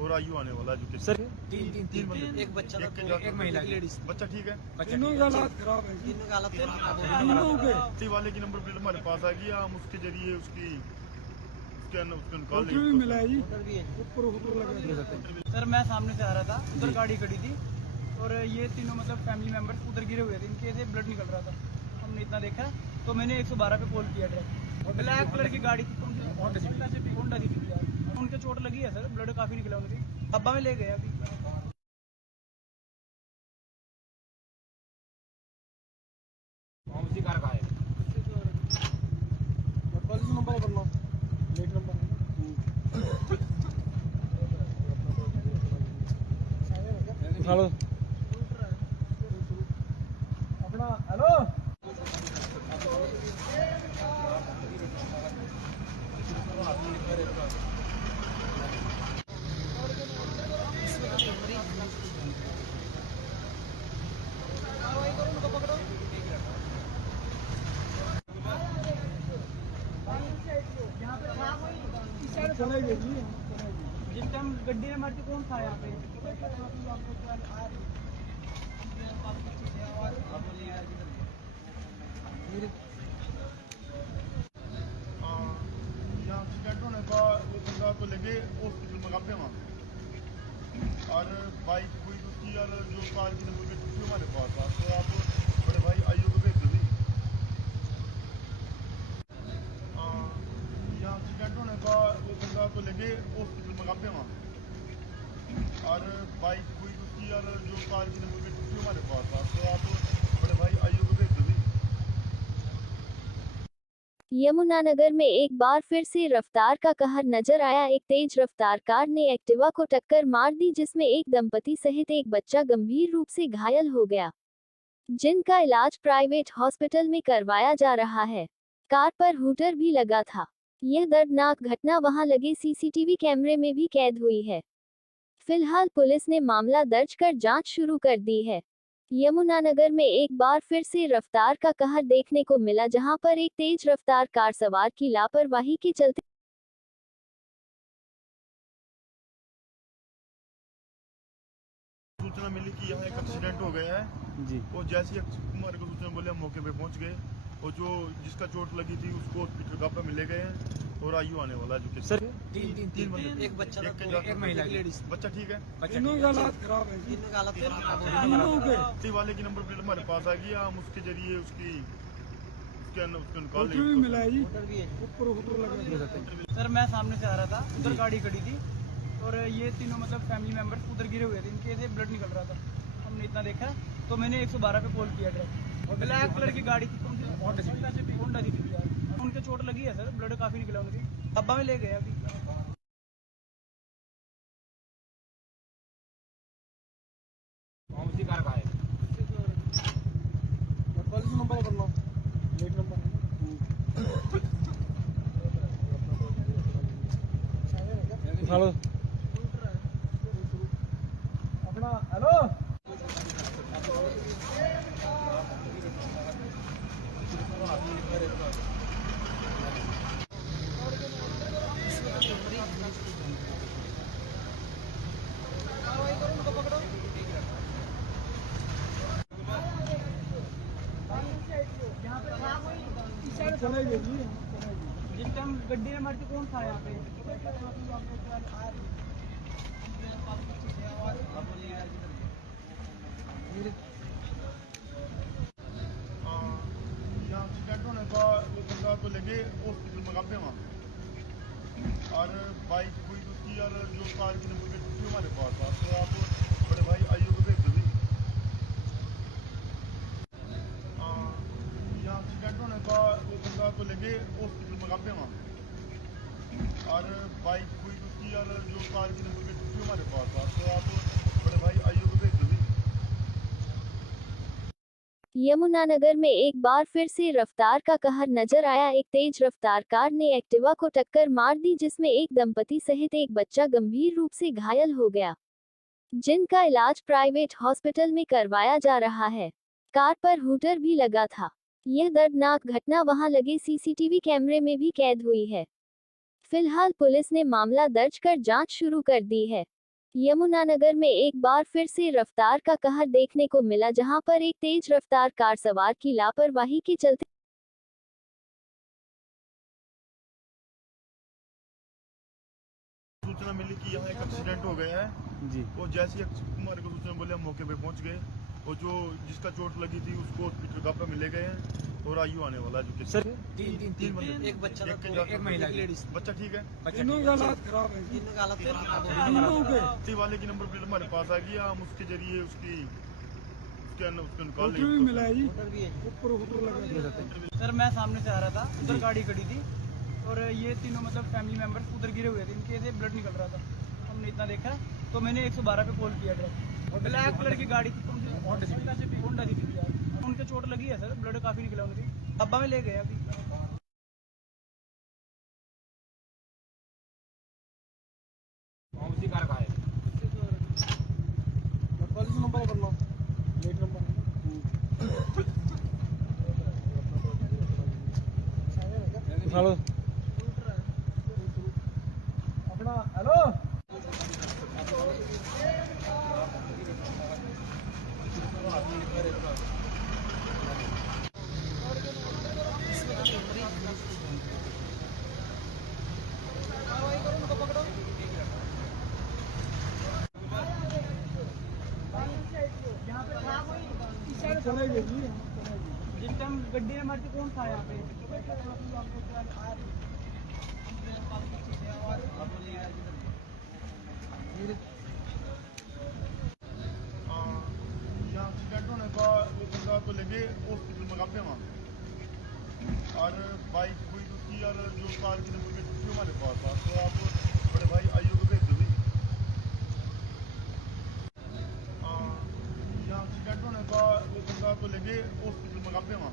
और आयु आने वाला है। जो सर तीन बंदे, एक बच्चा था, एक महिला, लेडीज। बच्चा ठीक है, तीनों का हालत खराब है, तीनों का हालत खराब है। वाले की नंबर प्लेट हमारे पास आ गई, हम उसके जरिए उसको निकाल लेंगे। सर मैं सामने से आ रहा था, उधर गाड़ी खड़ी थी, और ये तीनों मतलब फैमिली मेंबर्स उधर गिरे हुए थे, इनके से ब्लड निकल रहा था। हमने इतना देखा तो मैंने 112 पे कॉल किया डायरेक्ट। ब्लैक कलर की गाड़ी थी, होंडा थी यार। उनके चोट लगी है सर, ब्लड काफी निकला उनकी, अब्बा में ले गए अभी। नंबर करना, प्लेट नंबर अपना। हेलो जिस टाइम गड्डी में मारती कौन था यहाँ पे? यहाँ एक्सीडेंट होने का वो बंदा तो लगे हॉस्पिटल मंगाते हैं वहाँ, और बाइक हुई उसकी, और जो कार की नंबर प्लेट थी हमारे पास था, तो आप बड़े भाई आईओ को भेज दो भी। यहाँ एक्सीडेंट होने का वो बंदा तो लगे हॉस्पिटल मंगाते हैं वहाँ, और बाइक हुई उसकी, और जो कार की नंबर प्लेट थी हमारे पास था, तो आप बड़े भाई आईओ को भेज दो भी। यमुनानगर में एक बार फिर से रफ्तार का कहर नजर आया। एक तेज रफ्तार कार ने एक्टिवा को टक्कर मार दी, जिसमें एक दंपति सहित एक बच्चा गंभीर रूप से घायल हो गया, जिनका इलाज प्राइवेट हॉस्पिटल में करवाया जा रहा है। कार पर हूटर भी लगा था। यह दर्दनाक घटना वहां लगे सीसीटीवी कैमरे में भी कैद हुई है। फिलहाल पुलिस ने मामला दर्ज कर जांच शुरू कर दी है। यमुनानगर में एक बार फिर से रफ्तार का कहर देखने को मिला, जहां पर एक तेज रफ्तार कार सवार की लापरवाही के चलते सूचना मिली कि यहाँ एक एक्सीडेंट हो गया है जी। वो जैसे ही हमारे को सूचना बोले, हम मौके पे पहुंच गए, और जो जिसका चोट लगी थी उसको हॉस्पिटल का पे मिले गए हैं, और आयु आने वाला है। जो सर तीन बंदे, एक बच्चा, एक महिला, लेडीज। बच्चा ठीक है, तीनों का हालत खराब है। टी वाले की नंबर प्लेट हमारे पास आ गई, हम उसके जरिए उसकी निकाल मिला है जी, ऊपर लगा। सर मैं सामने से आ रहा था, उधर गाड़ी खड़ी थी, और ये तीनों मतलब फैमिली मेंबर्स उधर गिरे हुए थे, इनके से ब्लड निकल रहा था। हमने इतना देखा तो मैंने 112 पे कॉल किया डायरेक्ट। ब्लैक कलर की गाड़ी थी, होंडा थी यार। उनके चोट लगी है सर, ब्लड काफी निकला उनके, डब्बा में ले गए अभी। नंबर करना, लेट नंबर हेलो अपना हेलो जिस टाइम गड्डी में मारती कौन था यहाँ पे? यहाँ एक्सीडेंट होने का वो बंदा तो लगे हॉस्पिटल मंगाते हैं वहाँ, और बाइक हुई उसकी, और जो कार की नंबर प्लेट थी हमारे पास था, तो आप बड़े भाई आईओ को भेज दो भी। यहाँ एक्सीडेंट होने का वो बंदा तो लगे हॉस्पिटल मंगाते हैं वहाँ, और बाइक हुई उसकी, और जो कार की नंबर प्लेट थी हमारे पास था, तो आप बड़े भाई आईओ को भेज दो भी। यमुनानगर में एक बार फिर से रफ्तार का कहर नजर आया। एक तेज रफ्तार कार ने एक्टिवा को टक्कर मार दी, जिसमें एक दंपति सहित एक बच्चा गंभीर रूप से घायल हो गया, जिनका इलाज प्राइवेट हॉस्पिटल में करवाया जा रहा है। कार पर हूटर भी लगा था। यह दर्दनाक घटना वहां लगे सीसीटीवी कैमरे में भी कैद हुई है। फिलहाल पुलिस ने मामला दर्ज कर जांच शुरू कर दी है। यमुनानगर में एक बार फिर से रफ्तार का कहर देखने को मिला, जहां पर एक तेज रफ्तार कार सवार की लापरवाही के चलते सूचना मिली कि यहाँ एक एक्सीडेंट हो गया है जी। वो जैसे ही हमारे को सूचना बोले, हम मौके पे पहुंच गए, और जो जिसका चोट लगी थी उसको हॉस्पिटल का पे मिले गए हैं, और आयु आने वाला है। जो सर तीन बंदे, एक बच्चा, एक महिला, लेडीज। बच्चा ठीक है, तीनों का हालत खराब है। टी वाले की नंबर प्लेट हमारे पास आ गई, हम उसके जरिए उसकी निकाल मिला है जी, ऊपर लगा। सर मैं सामने से आ रहा था, उधर गाड़ी खड़ी थी, और ये तीनों मतलब फैमिली मेंबर्स उधर गिरे हुए थे, इनके से ब्लड निकल रहा था। हमने इतना देखा तो मैंने 112 पे कॉल किया डायरेक्ट। ब्लैक कलर की गाड़ी थी, होंडा थी यार। उनके चोट लगी है सर, ब्लड काफी निकला उनके, डब्बा में ले गए अभी। नंबर करना, लेट नंबर हेलो हेलो जिस टाइम गड्डी में मारती कौन था यहाँ पे? यहाँ एक्सीडेंट होने का वो बंदा तो लेके हॉस्पिटल में काफी वहाँ और बाइक हुई उसकी और जो कार की नंबर प्लेट थी हमारे पास था, तो आप बड़े भाई आइयो को भेज दो भी। यहाँ एक्सीडेंट होने का वो बंदा तो लेके हॉस्पिटल में काफी वहाँ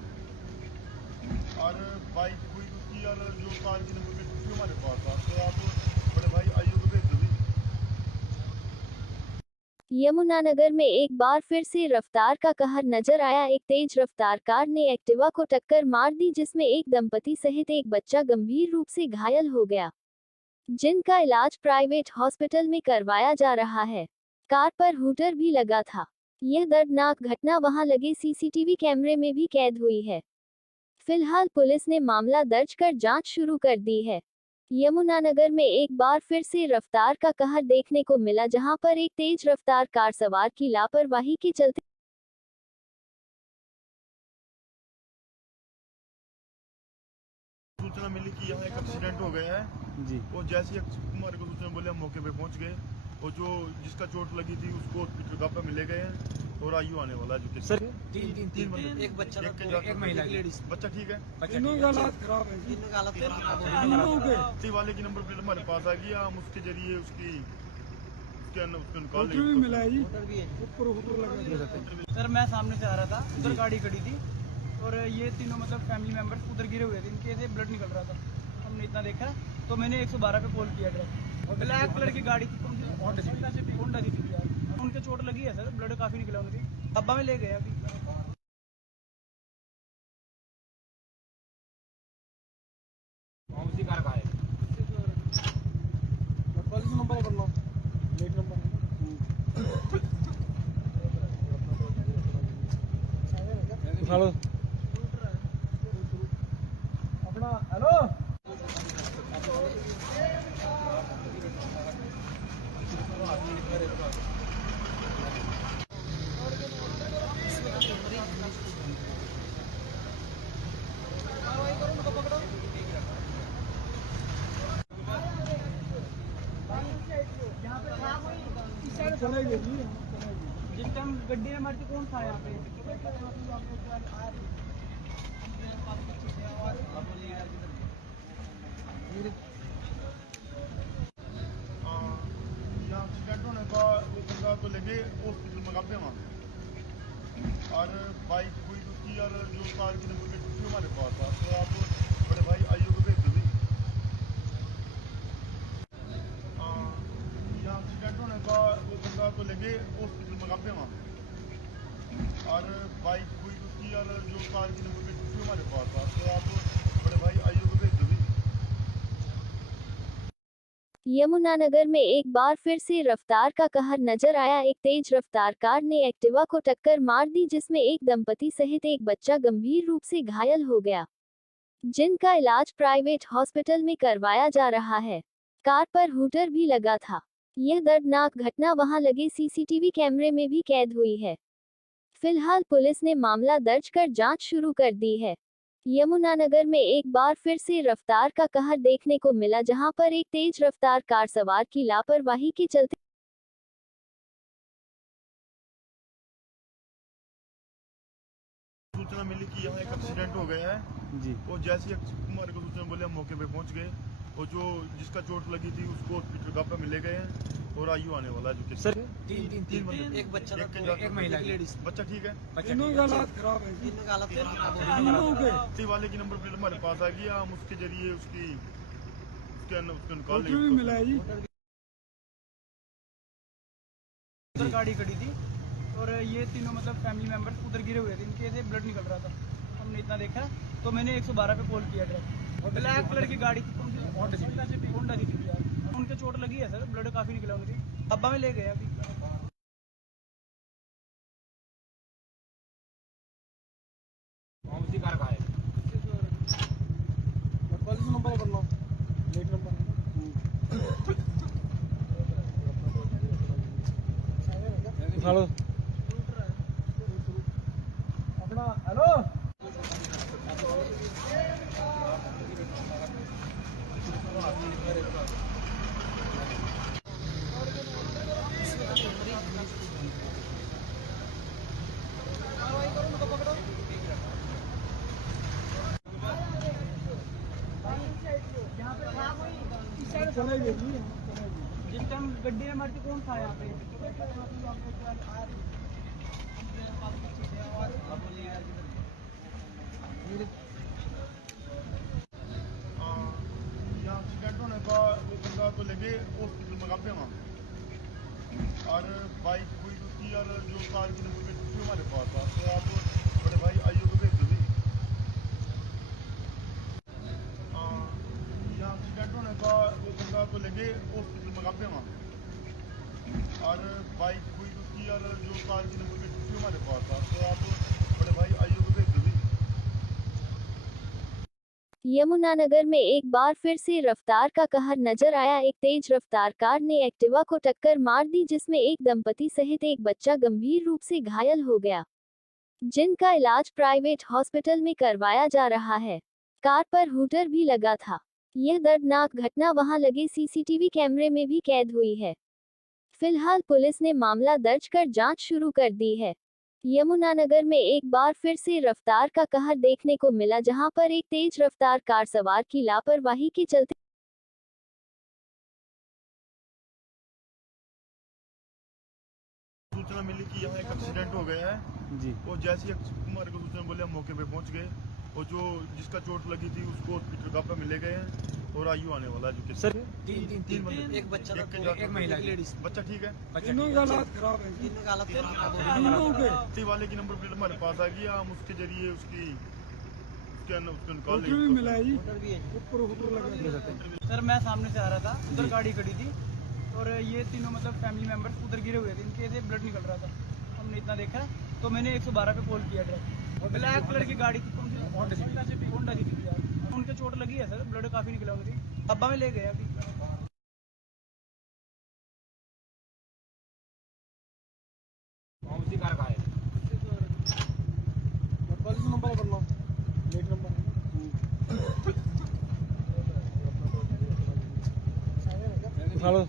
और बाइक हुई उसकी और जो कार की नंबर प्लेट थी हमारे पास था, तो आप बड़े भाई आइयो को भेज दो भी। यमुनानगर में एक बार फिर से रफ्तार का कहर नजर आया। एक तेज रफ्तार कार ने एक्टिवा को टक्कर मार दी, जिसमें एक दंपति सहित एक बच्चा गंभीर रूप से घायल हो गया, जिनका इलाज प्राइवेट हॉस्पिटल में करवाया जा रहा है। कार पर हूटर भी लगा था। यह दर्दनाक घटना वहां लगे सीसीटीवी कैमरे में भी कैद हुई है। फिलहाल पुलिस ने मामला दर्ज कर जांच शुरू कर दी है। यमुनानगर में एक बार फिर से रफ्तार का कहर देखने को मिला, जहां पर एक तेज रफ्तार कार सवार की लापरवाही के चलते सूचना मिली कि यहाँ एक एक्सीडेंट हो गया है जी। और जैसे ही हमारे को सूचना बोले हम मौके पे पहुंच गए और जो जिसका चोट लगी थी उसको हॉस्पिटल का पे मिले गए हैं और आयु आने वाला है। सर तीन बंदे, एक बच्चा एक महिला, बच्चा ठीक है, तीनों का हालत खराब है। इसी वाले की नंबर प्लेट हमारे पास आ गई, हम उसके जरिए उसको निकाल लेंगे। सर मैं सामने से आ रहा था, उधर गाड़ी खड़ी थी और ये तीनों मतलब फैमिली मेंबर्स उधर गिरे हुए थे, इनके से ब्लड निकल रहा था। हमने इतना देखा तो मैंने 112 पे कॉल किया डायरेक्ट। ब्लैक कलर की गाड़ी थी, होंडा थी यार। उनके चोट लगी है सर, ब्लड काफी निकला उनके, अब्बा में ले गए अभी। कौन सी कार का है? नंबर करना लेट नंबर उठा लो अपना। हेलो जिस टाइम गड्डी में मारती कौन था यहाँ पे? यहाँ एक्सीडेंट होने का वो बंदा तो लेके हॉस्पिटल में काफी वहाँ और बाइक हुई उसकी और जो कार की नंबर प्लेट थी हमारे पास था, तो आप बड़े भाई आइयो को भेज दो भी। यहाँ एक्सीडेंट होने का वो बंदा तो लेके हॉस्पिटल में काफी वहाँ और बाइक हुई उसकी और जो कार की नंबर प्लेट थी हमारे पास था, तो आप बड़े भाई आइयो को भेज दो भी। यमुनानगर में एक बार फिर से रफ्तार का कहर नजर आया। एक तेज रफ्तार कार ने एक्टिवा को टक्कर मार दी, जिसमें एक दंपति सहित एक बच्चा गंभीर रूप से घायल हो गया, जिनका इलाज प्राइवेट हॉस्पिटल में करवाया जा रहा है। कार पर हूटर भी लगा था। यह दर्दनाक घटना वहां लगे सीसीटीवी कैमरे में भी कैद हुई है। फिलहाल पुलिस ने मामला दर्ज कर जांच शुरू कर दी है। यमुनानगर में एक बार फिर से रफ्तार का कहर देखने को मिला, जहां पर एक तेज रफ्तार कार सवार की लापरवाही के चलते सूचना मिली कि यहाँ एक एक्सीडेंट हो गया है जी। और जैसे ही हमारे को सूचना बोले हम मौके पे पहुंच गए और जो जिसका चोट लगी थी उसको हॉस्पिटल का पे मिले गए हैं और आयु आने वाला है। सर तीन बंदे, एक बच्चा एक महिला, बच्चा ठीक है, तीनों का हालत खराब है। तीनों का हालत खराब है। इसी वाले की नंबर प्लेट हमारे पास आ गई, हम उसके जरिए उसको निकाल लेंगे। उधर गाड़ी खड़ी थी और ये तीनों मतलब फैमिली मेंबर्स उधर गिरे हुए थे, इनके से ब्लड निकल रहा था। हमने इतना देखा तो मैंने 112 पे कॉल किया डायरेक्ट। ब्लैक कलर की गाड़ी थी, होंडा थी यार। उनके चोट लगी लगी है सर, ब्लड काफी निकला उनकी, अब्बा में ले गए अभी। कौन सी कार का है? नंबर कर लो, लेट नंबर उठा लो। अपना हेलो जिस टाइम गड्डी में मारती कौन था यहाँ पे? यहाँ एक्सीडेंट होने का वो बंदा तो लगे हॉस्पिटल में काफे वहाँ, और बाइक हुई उसकी और जो कार की नंबर प्लेट थी हमारे पास था, तो आप बड़े भाई आईओ को भेज दो भी। यहाँ एक्सीडेंट होने का वो बंदा तो लगे हॉस्पिटल में काफे वहाँ, और बाइक हुई उसकी और जो कार की नंबर प्लेट थी हमारे पास था, तो आप बड़े भाई आईओ को भेज दो भी। यमुनानगर में एक बार फिर से रफ्तार का कहर नजर आया। एक तेज रफ्तार कार ने एक्टिवा को टक्कर मार दी, जिसमें एक दंपति सहित एक बच्चा गंभीर रूप से घायल हो गया, जिनका इलाज प्राइवेट हॉस्पिटल में करवाया जा रहा है। कार पर हूटर भी लगा था। यह दर्दनाक घटना वहां लगे सीसीटीवी कैमरे में भी कैद हुई है। फिलहाल पुलिस ने मामला दर्ज कर जांच शुरू कर दी है। यमुनानगर में एक बार फिर से रफ्तार का कहर देखने को मिला, जहां पर एक तेज रफ्तार कार सवार की लापरवाही के चलते सूचना मिली कि यहाँ एक एक्सीडेंट हो गया है जी। और जैसे ही हमारे को सूचना बोले हम मौके पे पहुंच गए, और जो जिसका चोट लगी थी उसको हॉस्पिटल कापा में ले गए हैं, और आयु आने वाला है जो सर तीन बंदे, एक बच्चा एक था, एक महिला की लेडीज। बच्चा ठीक है। तीनों की हालत खराब है। तीनों की हालत खराब है। इसी वाले की नंबर प्लेट हमारे पास आ गई, हम उसके जरिए उसको निकाल भी मिला है जी। हूटर भी है। ऊपर लगा। सर मैं सामने से आ रहा था, उधर गाड़ी खड़ी थी और ये तीनों मतलब फैमिली मेंबर्स उधर गिरे हुए थे, इनके से ब्लड निकल रहा था। हमने इतना देखा तो मैंने 112 पे कॉल किया डायरेक्ट। ब्लैक कलर की गाड़ी थी, होंडा सिटी यार। उनके चोट लगी है सर, ब्लड काफी निकला उनकी, अब्बा में ले गए अभी। कौन सी कार का है? नंबर कर लो, लेट नंबर उठा लो।